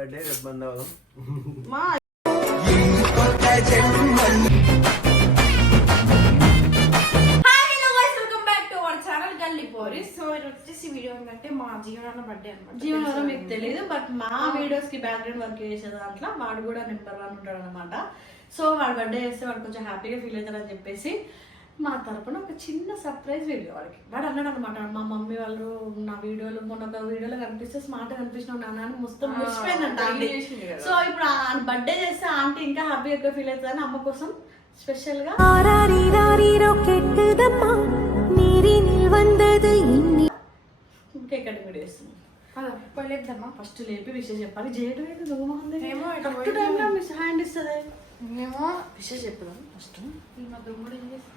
Birthday రేపు బంద్ అవుదాం. మా సో వచ్చేసి వీడియో ఏంటంటే మా జీవనాన్న బర్త్డే అనమాట జీవనంలో మీకు తెలియదు బట్ మా వీడియోస్కి బ్యాక్గ్రౌండ్ వర్క్ చేసే దాంట్లో వాడు కూడా నెంబర్ వన్ ఉంటాడు అనమాట సో వాడు బర్త్డే చేస్తే వాడు కొంచెం హ్యాపీగా ఫీల్ అవుతారని చెప్పేసి మా తరపున ఒక చిన్న సర్ప్రైజ్ వీడియో వాడికి. వాడు అన్నాడు అనమాట మా మమ్మీ వాళ్ళు నా వీడియోలు మొన్న ఒక వీడియోలో కనిపిస్తే స్మార్ట్ కనిపించిన నాన్న అని మొత్తం మురిసిపోయిందంట సో ఇప్పుడు బర్త్డే చేస్తే ఆంటీ ఇంకా హ్యాపీ ఎక్కువ ఫీల్ అవుతుంది అని అమ్మ కోసం స్పెషల్గా కేక్ కటింగ్ కూడా చేస్తున్నాం. లేదమ్మా ఫస్ట్ లేపి విషయం చెప్పాలి. చేయడం ఏంటి నువ్వు హ్యాండ్ ఇస్తుంది? మేము విషయం చెప్పదాం ఫస్ట్. మా దొంగడు ఏం చేస్తాం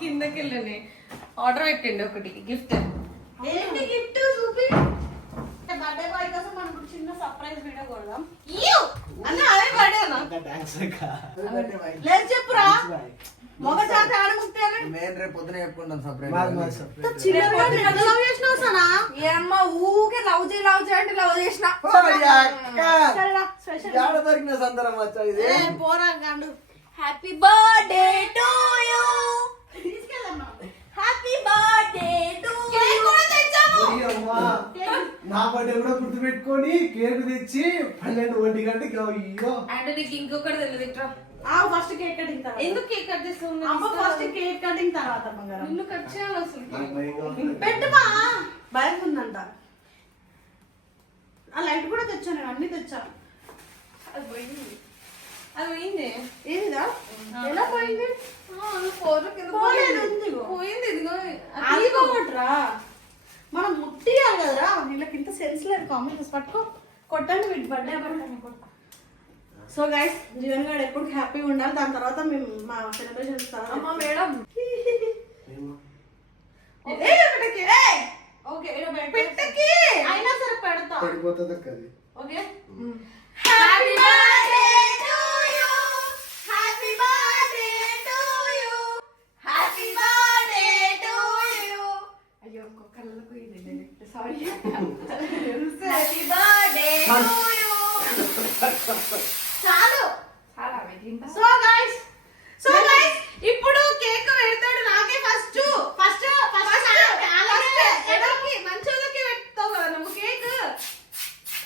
కిందకి వెళ్ళని ఆర్డర్ పెట్టండి ఒకటి గిఫ్ట్ ఏంటి గిఫ్ట్ చూపి. బర్త్డే బాయ్ కోసం మనకు చిన్న సర్ప్రైజ్ వీడియో కొడదాం. అన్న అదే. లేదు చెప్పురా. మగ మేము రేపు పొద్దున చెప్పుకుంటాం లవ్ చేసినావు సనా? ఏ అమ్మ ఊకే లవ్ చేయి లవ్ లవ్ చేసిన. పోరా గాండు. Happy birthday to you happy birthday to. నా బర్త్డే కూడా గుర్తు పెట్టుకొని కేక్ తెచ్చి పన్నెండు ఒంటి గంటకి అయ్యో. అంటే నీకు ఇంకొకటి తెలియదు ఇట్రా. ఆ ఫస్ట్ కేక్ కటింగ్ తర్వాత. ఎందుకు కేక్ కట్ చేస్తావు? అమ్మ ఫస్ట్ కేక్ కటింగ్ తర్వాత బంగారం. నిన్ను కట్ చేయాలి అసలు. పెట్టుమా? భయం ఉందంట. ఆ లైట్ కూడా తెచ్చాను నేను అన్ని తెచ్చా అది పోయింది. పోయింది ఏదిరా ఎలా పోయింది ఆ, అది ఫోటో కింద పోలేదు, పోయింది. ఉందిగో. పోయింది ఇదిగో అది అదిగోట్రా మనం ముట్టియాలి కదరా వీళ్ళకి ఇంత సెన్స్ లేదు కామెంట్స్ పట్టుకో కొట్టండి వీటి బర్త్డే సో గైస్ జీవన్ గారు ఎప్పుడు హ్యాపీగా ఉండాలి దాని తర్వాత మేము మా సెలబ్రేషన్స్ తర్వాత అమ్మ మేడం ఓకే అయినా సరే పెడతా పడిపోతుంది ఓకే చాలు. చాలా waiting so guys so guys ఇప్పుడు కేక్ పెడతాడు నాకే ఫస్ట్ ఫస్ట్ ఫస్ట్ ఎవరికి? మంచోళ్ళకి పెడతావు కదా నువ్వు కేక్?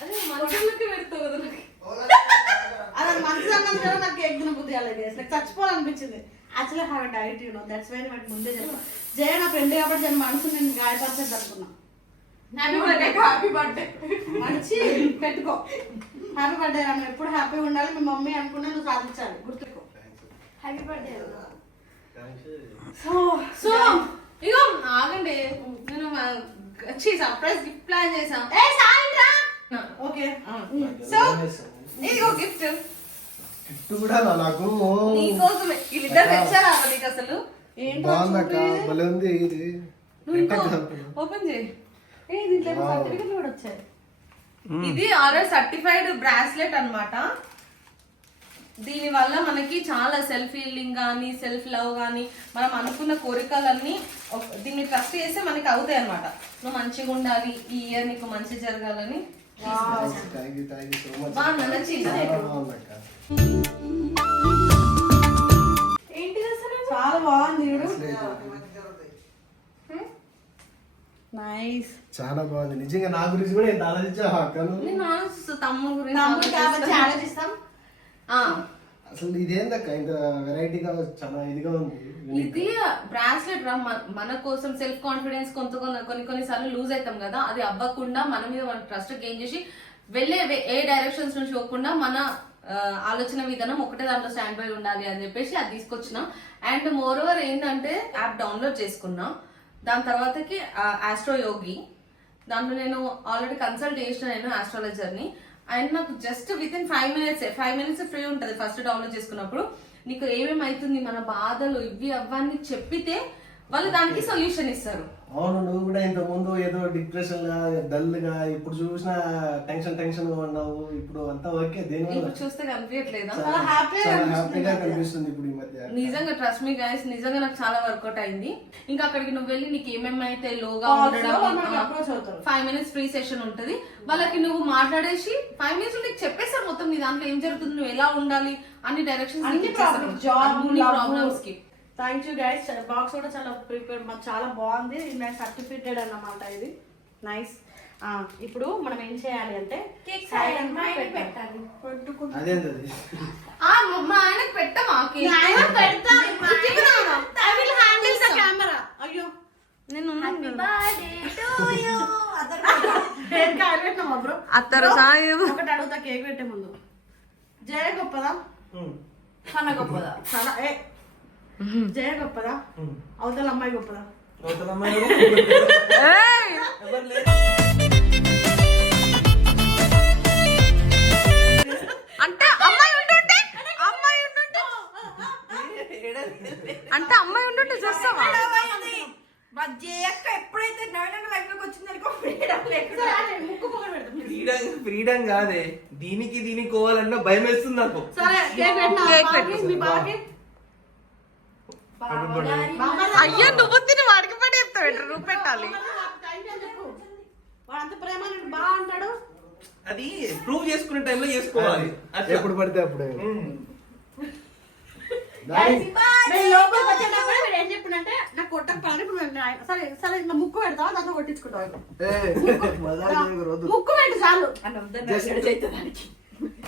అదే మంచోళ్ళకి పెడతావు కదా నాకు. మంచి అన్నది కదా నాకు కేక్ కాలేదు guys. నాకు చచ్చిపోవాలనిపించింది. Actually have diet you know that's why వాటి ముందే చెప్పా. జయ నా ఫ్రెండ్ కాబట్టి జన మనసు నేను గాయపరిచేది అనుకున్నా. హ్యాపీ బర్త్డే హ్యాపీ బర్త్డే మంచి. పెట్టుకో. హ్యాపీ బర్త్డే రాను ఎప్పుడు హ్యాపీగా ఉండాలి? మీ మమ్మీ అనుకున్నా నువ్వు సాధించాలి. గుర్తుపెట్టుకో happy birthday thanks. So so ఇగో ఆగండి. నేను సర్ప్రైజ్ గిఫ్ట్ ప్లాన్ చేసాం ఏ సాయంత్రా! ఓకే. సో ఇదిగో గిఫ్ట్ గిఫ్ట్ కూడా నా- నాకు. నీకోసమే. వీళ్ళిద్దరు తెచ్చారా నీకు అసలు? బాగుందక్క భలే ఉంది. ఇది నువ్వు? ఓపెన్ చేయి. ఏ దీంట్లో సర్టిఫికెట్లు కూడా వచ్చాయి. ఇది ఆల్రెడీ సర్టిఫైడ్ బ్రాస్లెట్ అన్నమాట. దీని వల్ల మనకి చాలా సెల్ఫ్ హీలింగ్ కానీ సెల్ఫ్ లవ్ కానీ మనం అనుకున్న కోరికలన్నీ దీన్ని ట్రస్ట్ చేస్తే మనకి అవుతాయి అన్నమాట. నువ్వు మంచిగా ఉండాలి ఈ ఇయర్ నీకు మంచి జరగాలని బాగుందా? నచ్చిందా? చాలా బాగుంది. నిజంగా నా గురించి కూడా ఎంత ఆలోచించావు అక్క నువ్వు? నేను ఆలోచిస్తా తమ్ముడు గురించి తమ్ముడు కాబట్టి ఆలోచిస్తా. ఆలోచిస్తాం. ఆ, అసలు ఇదేందక్క? ఇంత వెరైటీగా చాలా ఇదిగా ఉంది. ఇది బ్రాస్లెట్ రా. మన- కోసం సెల్ఫ్ కాన్ఫిడెన్స్ కొంత కొన్ని కొన్ని కొన్నిసార్లు లూజ్ అవుతాం కదా. అది అవ్వకుండా మన మీద మన ట్రస్ట్ గెయిన్ చేసి వెళ్ళే వే- ఏ డైరెక్షన్స్ నుంచి పోకుండా మన ఆలోచన విధానం ఒకటే దాంట్లో స్టాండ్ బై ఉండాలి అని చెప్పేసి అది తీసుకొచ్చిన. అండ్ మోర్ ఓవర్ ఏంటంటే యాప్ డౌన్లోడ్ చేసుకున్నా. దాని తర్వాతకి ఆస్ట్రో యోగి దాంట్లో నేను ఆల్రెడీ కన్సల్ట్ చేసిన నేను ఆస్ట్రాలజర్ని అండ్ నాకు just within five minutes five minutes free ఉంటుంది ఫస్ట్ డౌన్లోడ్ చేసుకున్నప్పుడు. నీకు ఏమేమి అవుతుంది మన బాధలు ఇవి అవన్నీ చెప్పితే వాళ్ళు దానికి సొల్యూషన్ ఇస్తారు. అవును నువ్వు కూడా ఇంత ముందు ఏదో డిప్రెషన్గా డల్గా ఇప్పుడు చూసినా టెన్షన్ టెన్షన్గా ఉన్నావు. ఇప్పుడు అంతా ఓకే దేని ఇప్పుడు చూస్తే కనిపించట్లేదా హ్యాపీగా కనిపిస్తుంది ఇప్పుడు ఈ మధ్య. నిజంగా ట్రస్ట్ మీ గైస్ నిజంగా నాకు చాలా వర్కౌట్ అయింది. ఇంకా అక్కడికి నువ్వు వెళ్ళి నీకు ఏమేమి అయితే లోగా అవుతారు. ఫైవ్ మినిట్స్ ఫ్రీ సెషన్ ఉంటది. వాళ్ళకి నువ్వు మాట్లాడేసి ఫైవ్ మినిట్స్ నీకు చెప్పేస్తారు మొత్తం నీ దాంట్లో ఏం జరుగుతుంది నువ్వు ఎలా ఉండాలి అన్ని డైరెక్షన్స్ జాబ్ ప్రాబ్లమ్స్కి. థ్యాంక్ యూ గైస్ బాక్స్ కూడా చాలా ప్రిపేర్ చాలా బాగుంది. సర్టిఫికేటెడ్ అన్నమాట ఇది. నైస్ ఇప్పుడు మనం ఏం చేయాలి అంటే కేక్ పెట్టాలి. మా ఆయనకు పెట్టమా పెడతా. Camera. అయ్యో నేను అత్తరు సాయం. ఒకటి అడుగుతా కేక్ పెట్టే ముందు. జయ గొప్పదా కన గొప్పదా చాలా ఏ జయ గొప్పదా? అవతల అమ్మాయి గొప్పదా? అంటే అమ్మాయి ఉంటుంటే అమ్మాయి ఉంటుంటే అంటే అమ్మాయి ఉంటుంటే చూస్తావా? జయక్క ఎప్పుడైతే ఫ్రీడమ్ లేకుండా. సరే, ముక్కు పొగలు పెడతాం ఫ్రీడమ్ ఫ్రీడమ్ కాదే. దీనికి దీనికి పోవాలన్నా భయం వేస్తుంది నాకు. సరే కేక్ పెట్టినా? కేక్ బాబుకి, మీ బాబుకి బావగారి బామ్మర్ది అయ్యో నువ్వు తిని వాడికి పడి చెప్తావు నువ్వు పెట్టాలి. ప్రేమ అంటాడు అది ప్రూవ్ చేసుకునే టైంలో చేసుకోవాలి. ఎప్పుడు పడితే అప్పుడే. ముక్కు పెడతావా దాంతో. ముక్కు పెట్టు చాలు.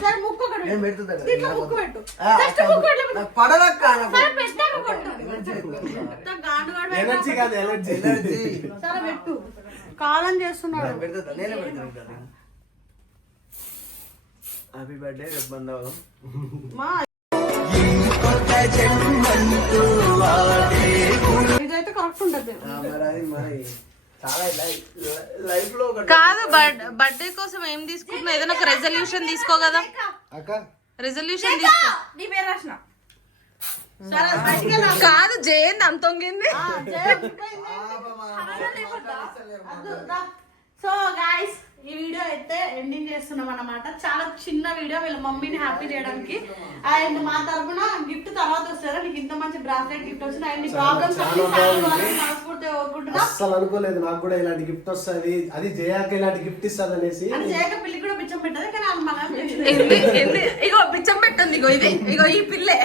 సరే ముక్కు ఒకటి నేను పెట్టు. పెడుతుంటా కదా, దీంట్లో నాకు ముక్కు వద్దు. పెట్టు ఆ, Just ముక్కు పెట్టు. నాకు పడదక్క నాకు. సరే పెట్టాక కొట్టు ఎనర్జీ ఎక్కువ. మొత్తం గాండు గాడు ఎనర్జీ కాదు ఎనర్జీ ఎనర్జీ. సరే పెట్టు కాలం చేస్తున్నాడు నేనే. హ్యాపీ బర్త్డే రేపు మా ఇదైతే కరెక్ట్ మరి అది మరి కాదు బర్త్డే కోసం ఏం తీసుకుంటున్నావు? ఏదైనా ఒక రెజల్యూషన్ తీసుకో కదా. అక్క. రెజల్యూషన్ తీసుకో. నీ పేరు రాసిన. సరే బయటికి వెళ్ళు. కాదు జయంత్ అంత వంగింది ఆ, జయ అయిపోయింది. అద్దు, దా. సో గాయస్ ఈ వీడియో అయితే ఎండింగ్ చేస్తున్నాం అన్నమాట. చాలా చిన్న వీడియో వీళ్ళ మమ్మీని హ్యాపీ చేయడానికి. అండ్ మా తరపున గిఫ్ట్ తర్వాత వస్తారా నీకు ఇంత మంచి బ్రాస్లెట్ గిఫ్ట్ వచ్చింది. అండ్ ప్రాబ్లమ్స్ అన్ని సాల్వ్ అవ్వాలని మనస్ఫూర్తిగా కోరుకుంటున్నా. అస్సలు అనుకోలేదు నాకు కూడా ఇలాంటి గిఫ్ట్ వస్తుంది. అది జయాకి ఇలాంటి గిఫ్ట్ ఇస్తుంది అనేసి అని చేయక పిల్లి కూడా బిచ్చం పెట్టదు కానీ మనం ఇగో బిచ్చం పెట్టండి ఇగో ఇదే. ఇగో ఈ పిల్లే.